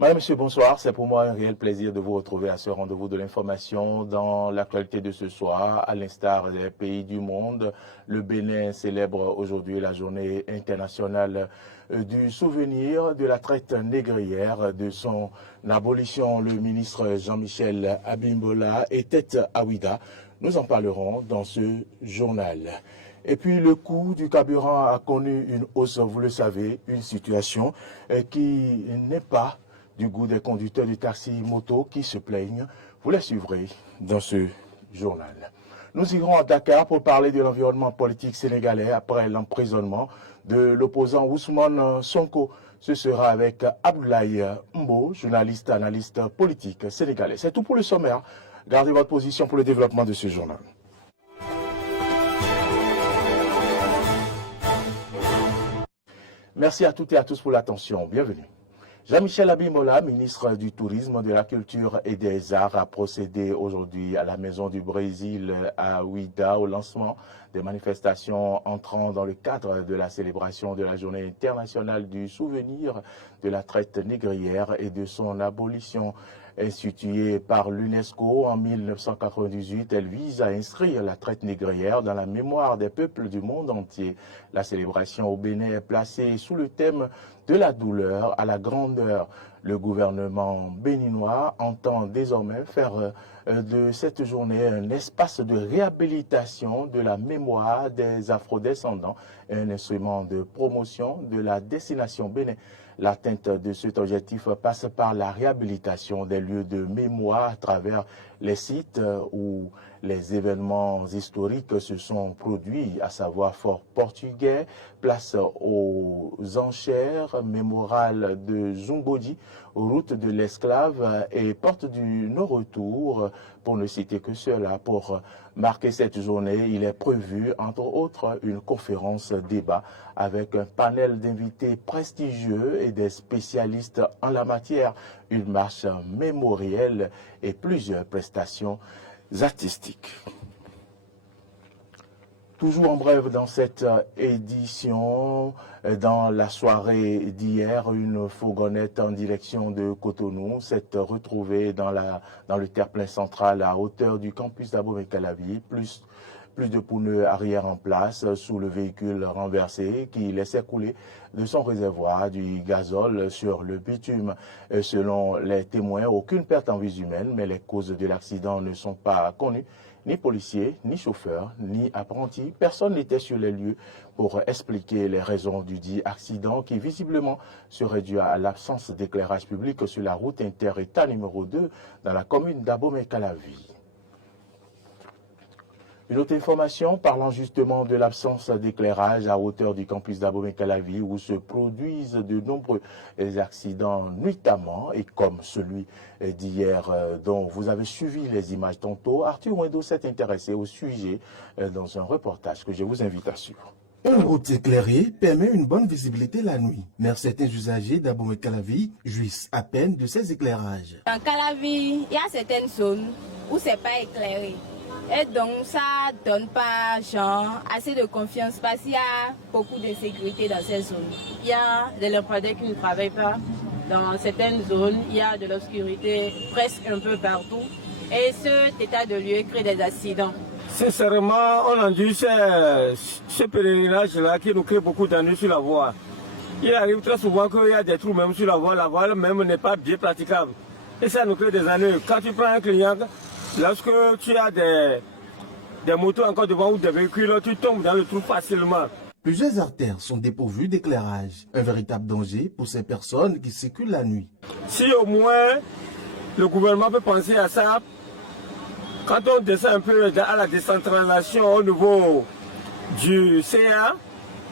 Madame, Monsieur, bonsoir. C'est pour moi un réel plaisir de vous retrouver à ce rendez-vous de l'information dans l'actualité de ce soir. À l'instar des pays du monde, le Bénin célèbre aujourd'hui la journée internationale du souvenir de la traite négrière, de son abolition. Le ministre Jean-Michel Abimbola était à Ouidah. Nous en parlerons dans ce journal. Et puis le coût du carburant a connu une hausse, vous le savez, une situation qui n'est pas du goût des conducteurs de taxi moto qui se plaignent. Vous les suivrez dans ce journal. Nous irons à Dakar pour parler de l'environnement politique sénégalais après l'emprisonnement de l'opposant Ousmane Sonko. Ce sera avec Abdoulaye Mbo, journaliste, analyste politique sénégalais. C'est tout pour le sommaire. Gardez votre position pour le développement de ce journal. Merci à toutes et à tous pour l'attention. Bienvenue. Jean-Michel Abimbola, ministre du Tourisme, de la Culture et des Arts, a procédé aujourd'hui à la Maison du Brésil à Ouidah au lancement des manifestations entrant dans le cadre de la célébration de la Journée internationale du souvenir de la traite négrière et de son abolition. Instituée par l'UNESCO en 1998, elle vise à inscrire la traite négrière dans la mémoire des peuples du monde entier. La célébration au Bénin est placée sous le thème de la douleur à la grandeur. Le gouvernement béninois entend désormais faire de cette journée un espace de réhabilitation de la mémoire des afrodescendants et un instrument de promotion de la destination Bénin. L'atteinte de cet objectif passe par la réhabilitation des lieux de mémoire à travers les sites où les événements historiques se sont produits, à savoir Fort Portugais, place aux enchères, mémorial de Zumboji, route de l'esclave et porte du non-retour, pour ne citer que cela. Pour marquer cette journée, il est prévu, entre autres, une conférence débat avec un panel d'invités prestigieux et des spécialistes en la matière, une marche mémorielle et plusieurs prestations artistiques. Toujours en bref dans cette édition, dans la soirée d'hier, une fourgonnette en direction de Cotonou s'est retrouvée dans le terre-plein central à hauteur du campus d'Abomey-Calavi, plus de pneus arrière en place sous le véhicule renversé qui laissait couler de son réservoir du gazole sur le bitume. Selon les témoins, aucune perte en vie humaine, mais les causes de l'accident ne sont pas connues. Ni policiers, ni chauffeurs, ni apprentis, personne n'était sur les lieux pour expliquer les raisons du dit accident qui visiblement serait dû à l'absence d'éclairage public sur la route inter-État numéro 2 dans la commune d'Abomey-Calavi. Une autre information parlant justement de l'absence d'éclairage à hauteur du campus d'Abomey-Calavi où se produisent de nombreux accidents nuitamment et comme celui d'hier dont vous avez suivi les images tantôt. Arthur Wendo s'est intéressé au sujet dans un reportage que je vous invite à suivre. Une route éclairée permet une bonne visibilité la nuit, mais certains usagers d'Abomey-Calavi jouissent à peine de ces éclairages. Dans Calavi, il y a certaines zones où c'est pas éclairé. Et donc ça donne pas assez de confiance parce qu'il y a beaucoup de sécurité dans ces zones. Il y a des lampadaires qui ne travaillent pas. Dans certaines zones, il y a de l'obscurité presque un peu partout. Et cet état de lieu crée des accidents. Sincèrement, on endure ce pèlerinage-là qui nous crée beaucoup d'ennuis sur la voie. Il arrive très souvent qu'il y a des trous même sur la voie même n'est pas bien praticable. Et ça nous crée des ennuis. Quand tu prends un client, lorsque tu as des motos encore devant ou des véhicules, tu tombes dans le trou facilement. Plusieurs artères sont dépourvues d'éclairage. Un véritable danger pour ces personnes qui circulent la nuit. Si au moins le gouvernement peut penser à ça, quand on descend un peu à la décentralisation au niveau du CA,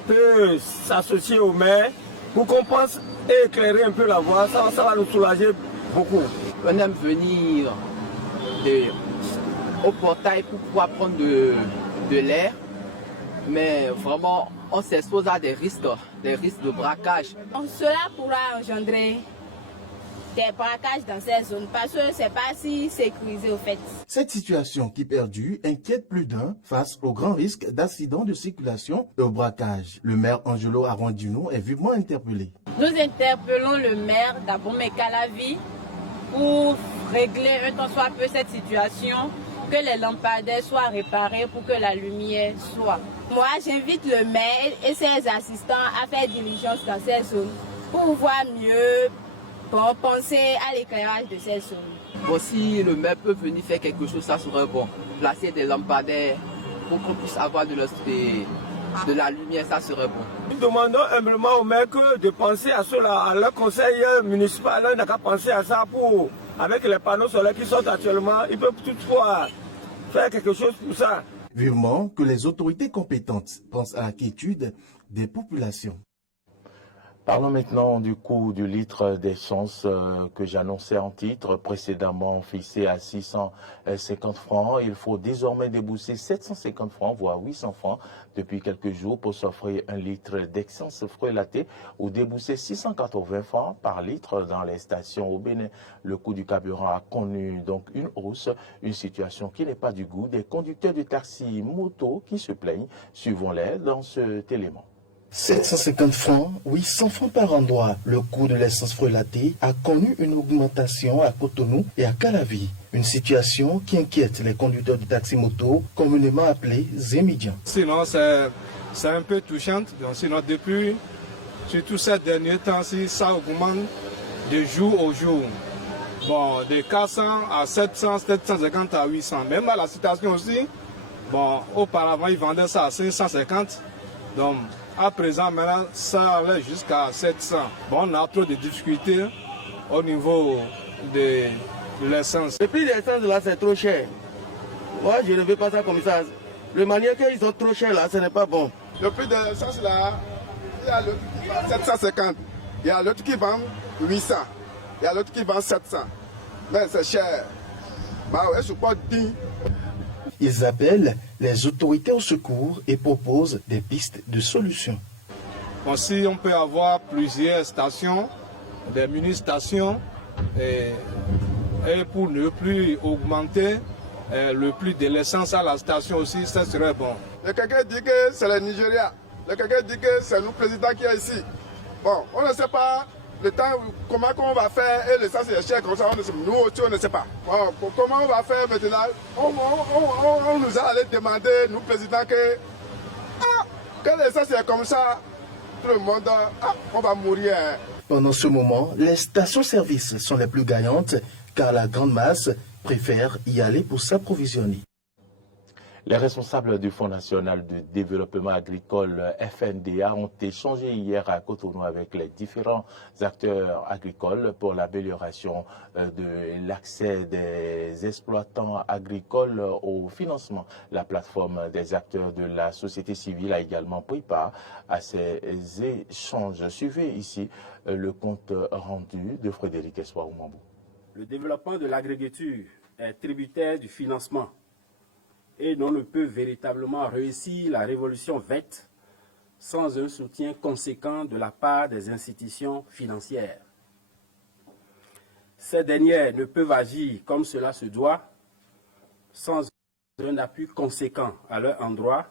peut s'associer aux maires pour qu'on pense et éclairer un peu la voie, ça va nous soulager beaucoup. On aime venir au portail pour pouvoir prendre de l'air, mais vraiment on s'expose à des risques de braquage. Cela pourra engendrer des braquages dans ces zones parce que c'est pas si sécurisé au fait. Cette situation qui perdure inquiète plus d'un face au grand risque d'accidents de circulation et au braquage. Le maire Angelo Arondino est vivement interpellé. Nous interpellons le maire d'Abomey-Calavi pour régler un tant soit peu cette situation, que les lampadaires soient réparés pour que la lumière soit. Moi, j'invite le maire et ses assistants à faire diligence dans ces zones pour voir mieux, penser à l'éclairage de ces zones. Bon, si le maire peut venir faire quelque chose, ça serait bon. Placer des lampadaires pour qu'on puisse avoir de la lumière, ça serait bon. Nous demandons humblement au maire de penser à cela, à leur conseil municipal. On n'a qu'à penser à ça pour, avec les panneaux solaires qui sont actuellement, ils peuvent toutefois faire quelque chose pour ça. Vivement que les autorités compétentes pensent à la quiétude des populations. Parlons maintenant du coût du litre d'essence que j'annonçais en titre, précédemment fixé à 650 francs. Il faut désormais débourser 750 francs, voire 800 francs depuis quelques jours pour s'offrir un litre d'essence fruitée ou débourser 680 francs par litre dans les stations au Bénin. Le coût du carburant a connu donc une hausse, une situation qui n'est pas du goût des conducteurs de taxi moto qui se plaignent. Suivons-les dans cet élément. 750 francs, 800 francs par endroit. Le coût de l'essence fruitée a connu une augmentation à Cotonou et à Calavi. Une situation qui inquiète les conducteurs de taxi-moto, communément appelés Zémidians. Sinon, c'est un peu touchant. Donc, sinon, depuis, surtout ces derniers temps-ci, ça augmente de jour au jour. Bon, de 400 à 700, 750 à 800. Même à la situation aussi, bon, auparavant, ils vendaient ça à 550. Donc, à présent, maintenant, ça allait jusqu'à 700. Bon, on a trop de difficultés au niveau de l'essence. Le prix de l'essence, là, c'est trop cher. Moi, je ne veux pas ça comme ça. Le manière qu'ils sont trop chers, là, ce n'est pas bon. Le prix de l'essence, là, il y a l'autre qui vend 750. Il y a l'autre qui vend 800. Il y a l'autre qui vend 700. Mais c'est cher. Bah ouais, je pas dit. Ils appellent les autorités au secours et proposent des pistes de solutions. Bon, si on peut avoir plusieurs stations, des mini-stations, et pour ne plus augmenter le prix de l'essence à la station aussi, ça serait bon. Le quelqu'un dit que c'est le Nigeria, le quelqu'un dit que c'est nous président qui est ici. Bon, on ne sait pas le temps, comment on va faire, et l'essence est cher comme ça, nous aussi on ne sait pas. Bon, comment on va faire maintenant, on nous a allé demander, nous président, que l'essence est comme ça, tout le monde, on va mourir. Pendant ce moment, les stations-service sont les plus gagnantes car la grande masse préfère y aller pour s'approvisionner. Les responsables du Fonds national de développement agricole FNDA ont échangé hier à Cotonou avec les différents acteurs agricoles pour l'amélioration de l'accès des exploitants agricoles au financement. La plateforme des acteurs de la société civile a également pris part à ces échanges. Suivez ici le compte rendu de Frédéric Espoir Oumambou. Le développement de l'agriculture est tributaire du financement. Et l'on ne peut véritablement réussir la révolution verte sans un soutien conséquent de la part des institutions financières. Ces dernières ne peuvent agir comme cela se doit sans un appui conséquent à leur endroit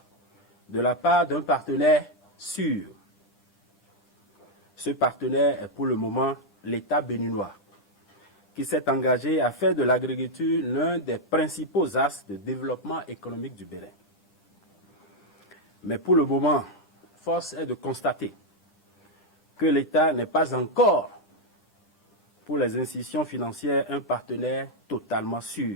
de la part d'un partenaire sûr. Ce partenaire est pour le moment l'État béninois, qui s'est engagé à faire de l'agriculture l'un des principaux axes de développement économique du Bénin. Mais pour le moment, force est de constater que l'État n'est pas encore, pour les institutions financières, un partenaire totalement sûr.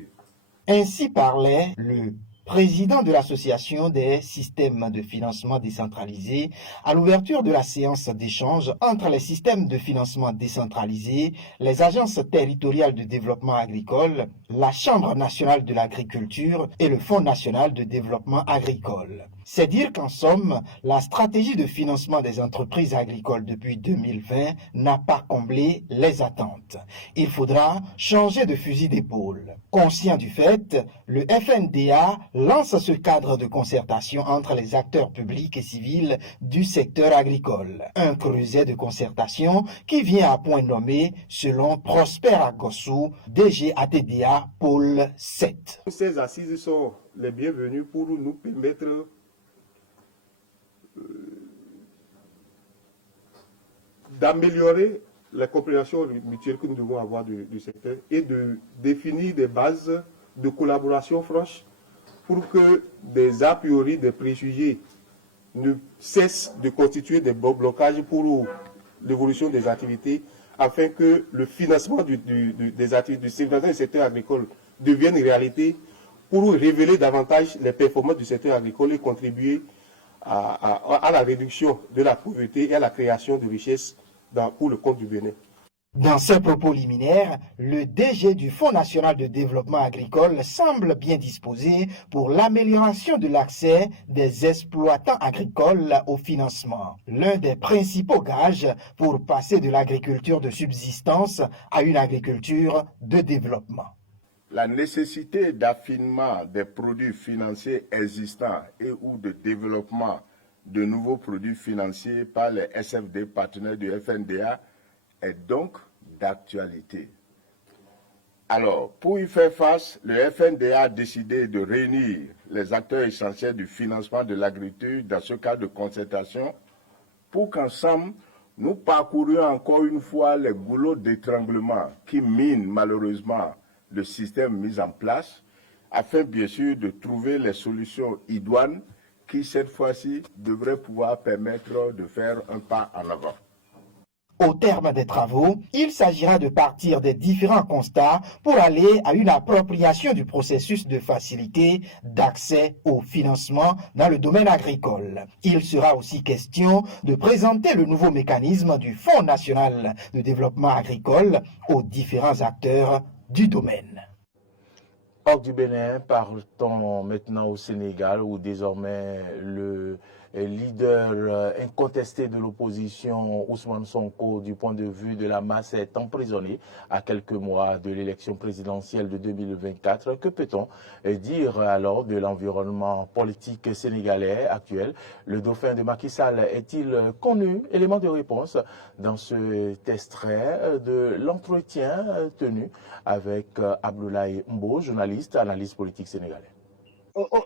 Ainsi parlait le président de l'Association des systèmes de financement décentralisés à l'ouverture de la séance d'échange entre les systèmes de financement décentralisés, les agences territoriales de développement agricole, la Chambre nationale de l'agriculture et le Fonds national de développement agricole. C'est dire qu'en somme, la stratégie de financement des entreprises agricoles depuis 2020 n'a pas comblé les attentes. Il faudra changer de fusil d'épaule. Conscient du fait, le FNDA lance ce cadre de concertation entre les acteurs publics et civils du secteur agricole. Un creuset de concertation qui vient à point nommé selon Prosper Agossou, DG ATDA Pôle 7. Ces assises sont les bienvenues pour nous permettre d'améliorer la compréhension mutuelle que nous devons avoir du secteur et de définir des bases de collaboration franche pour que des a priori, des préjugés ne cessent de constituer des blocages pour l'évolution des activités afin que le financement des activités du secteur agricole devienne une réalité pour révéler davantage les performances du secteur agricole et contribuer à la réduction de la pauvreté et à la création de richesses pour le compte du Bénin. Dans ses propos liminaires, le DG du Fonds national de développement agricole semble bien disposé pour l'amélioration de l'accès des exploitants agricoles au financement, l'un des principaux gages pour passer de l'agriculture de subsistance à une agriculture de développement. La nécessité d'affinement des produits financiers existants et ou de développement de nouveaux produits financiers par les SFD partenaires du FNDA est donc d'actualité. Alors, pour y faire face, le FNDA a décidé de réunir les acteurs essentiels du financement de l'agriculture dans ce cadre de concertation pour qu'ensemble, nous parcourions encore une fois les goulots d'étranglement qui minent malheureusement le système mis en place, afin bien sûr de trouver les solutions idoines qui cette fois-ci devraient pouvoir permettre de faire un pas en avant. Au terme des travaux, il s'agira de partir des différents constats pour aller à une appropriation du processus de facilité d'accès au financement dans le domaine agricole. Il sera aussi question de présenter le nouveau mécanisme du Fonds national de développement agricole aux différents acteurs du domaine. Hors du Bénin, partons maintenant au Sénégal où désormais le leader incontesté de l'opposition, Ousmane Sonko, du point de vue de la masse, est emprisonné à quelques mois de l'élection présidentielle de 2024. Que peut-on dire alors de l'environnement politique sénégalais actuel? Le dauphin de Macky Sall est-il connu? Élément de réponse dans ce extrait de l'entretien tenu avec Abdoulaye Mbo, journaliste, analyste politique sénégalais.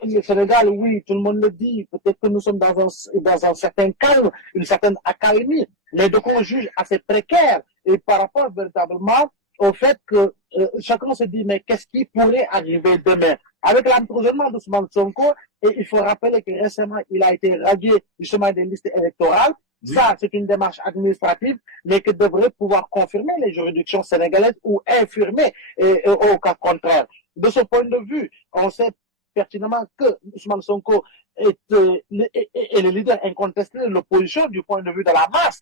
Le Sénégal, oui, tout le monde le dit. Peut-être que nous sommes dans un certain calme, une certaine accalmie. Les deux qu'on juge assez précaire. Et par rapport véritablement au fait que chacun se dit, mais qu'est-ce qui pourrait arriver demain? Avec l'emprisonnement d'Ousmane Sonko, et il faut rappeler que récemment, il a été radié justement des listes électorales. Oui. Ça, c'est une démarche administrative, mais que devrait pouvoir confirmer les juridictions sénégalaises ou infirmer au cas contraire. De ce point de vue, on sait pertinemment que Ousmane Sonko est le leader incontesté de l'opposition du point de vue de la masse,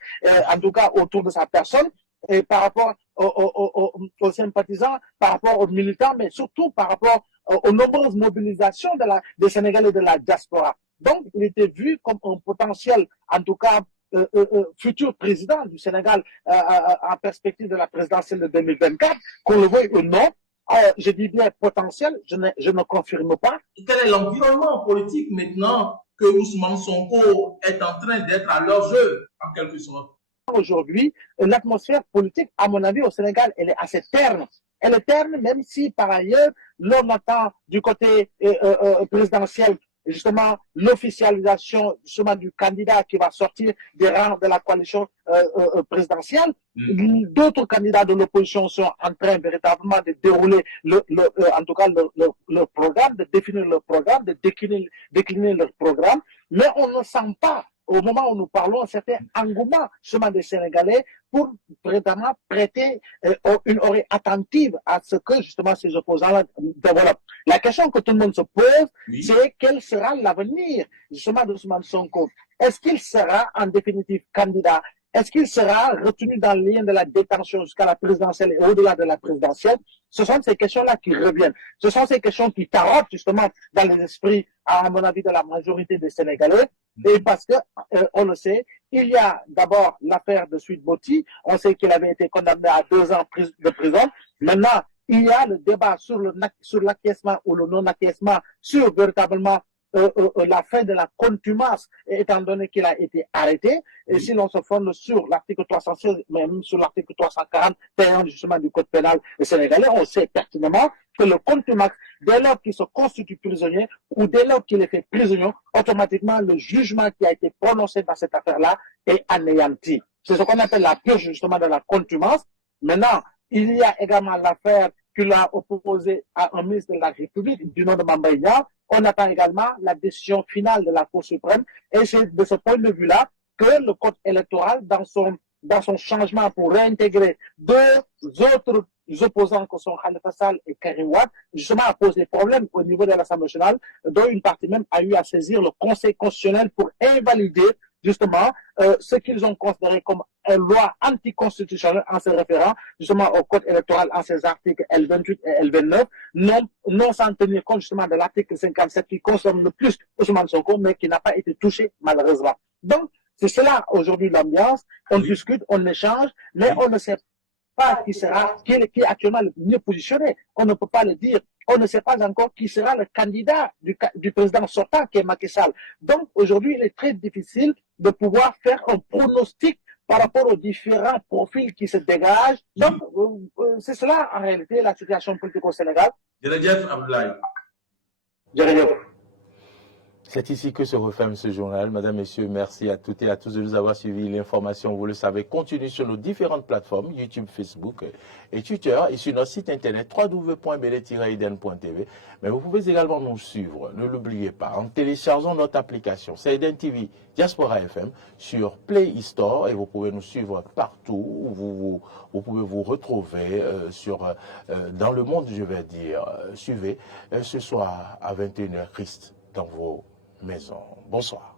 en tout cas autour de sa personne, et par rapport aux sympathisants, par rapport aux militants, mais surtout par rapport aux nombreuses mobilisations des Sénégalais de la diaspora. Donc, il était vu comme un potentiel, en tout cas, futur président du Sénégal en perspective de la présidentielle de 2024, qu'on le veuille ou non. Je dis bien potentiel, je ne confirme pas. Quel est l'environnement politique maintenant que Ousmane Sonko est en train d'être à leur jeu, en quelque sorte? Aujourd'hui, l'atmosphère politique, à mon avis, au Sénégal, elle est assez terne. Elle est terne, même si, par ailleurs, l'on attend du côté présidentiel, justement, l'officialisation justement du candidat qui va sortir des rangs de la coalition présidentielle. D'autres candidats de l'opposition sont en train véritablement de dérouler en tout cas leur programme, de définir leur programme, de décliner leur programme, mais on ne sent pas, au moment où nous parlons, un certain engouement justement des Sénégalais pour vraiment prêter une oreille attentive à ce que justement ces opposants développent. La question que tout le monde se pose, oui, c'est quel sera l'avenir justement d'Ousmane Sonko? Est-ce qu'il sera en définitive candidat? est-ce qu'il sera retenu dans le lien de la détention jusqu'à la présidentielle et au-delà de la présidentielle? Ce sont ces questions-là qui reviennent. Ce sont ces questions qui tarotent justement dans les esprits, à mon avis, de la majorité des Sénégalais. Et parce que, on le sait, il y a d'abord l'affaire de Sweet Beauty. On sait qu'il avait été condamné à 2 ans de prison. Maintenant, il y a le débat sur l'acquiescement ou le non-acquiescement, sur véritablement la fin de la contumace, étant donné qu'il a été arrêté. Et si l'on se fonde sur l'article 316, même sur l'article 341 justement du Code pénal sénégalais, on sait pertinemment que le contumace, dès lors qu'il se constitue prisonnier ou dès lors qu'il est fait prisonnier, automatiquement le jugement qui a été prononcé dans cette affaire-là est anéanti. C'est ce qu'on appelle la purge justement de la contumace. Maintenant, il y a également l'affaire qu'il a opposée à un ministre de la République du nom de Mamba Niang. On attend également la décision finale de la Cour suprême. Et c'est de ce point de vue-là que le code électoral, dans son changement pour réintégrer 2 autres opposants que sont Khalifa Sall et Karim Wade, justement a posé problème au niveau de l'Assemblée nationale, dont une partie même a eu à saisir le Conseil constitutionnel pour invalider justement ce qu'ils ont considéré comme une loi anticonstitutionnelle en se référant justement au code électoral en ses articles L28 et L29, non sans tenir compte justement de l'article 57 qui concerne le plus Ousmane Sonko, mais qui n'a pas été touché malheureusement. Donc, c'est cela aujourd'hui l'ambiance. On discute, on échange, mais on ne sait pas qui est actuellement le mieux positionné. On ne peut pas le dire. On ne sait pas encore qui sera le candidat du président sortant, qui est Macky Sall. Donc, aujourd'hui, il est très difficile de pouvoir faire un pronostic par rapport aux différents profils qui se dégagent. Donc, c'est cela, en réalité, la situation politique au Sénégal. C'est ici que se referme ce journal. Mesdames, Messieurs, merci à toutes et à tous de nous avoir suivi. L'information, vous le savez, continue sur nos différentes plateformes, YouTube, Facebook et Twitter, et sur notre site internet www.bele-iden.tv. Mais vous pouvez également nous suivre, ne l'oubliez pas, en téléchargeant notre application CIDN TV Diaspora FM sur Play Store, et vous pouvez nous suivre partout où vous pouvez vous retrouver dans le monde, je vais dire. Suivez ce soir à 21h Christ dans vos maison. Bonsoir.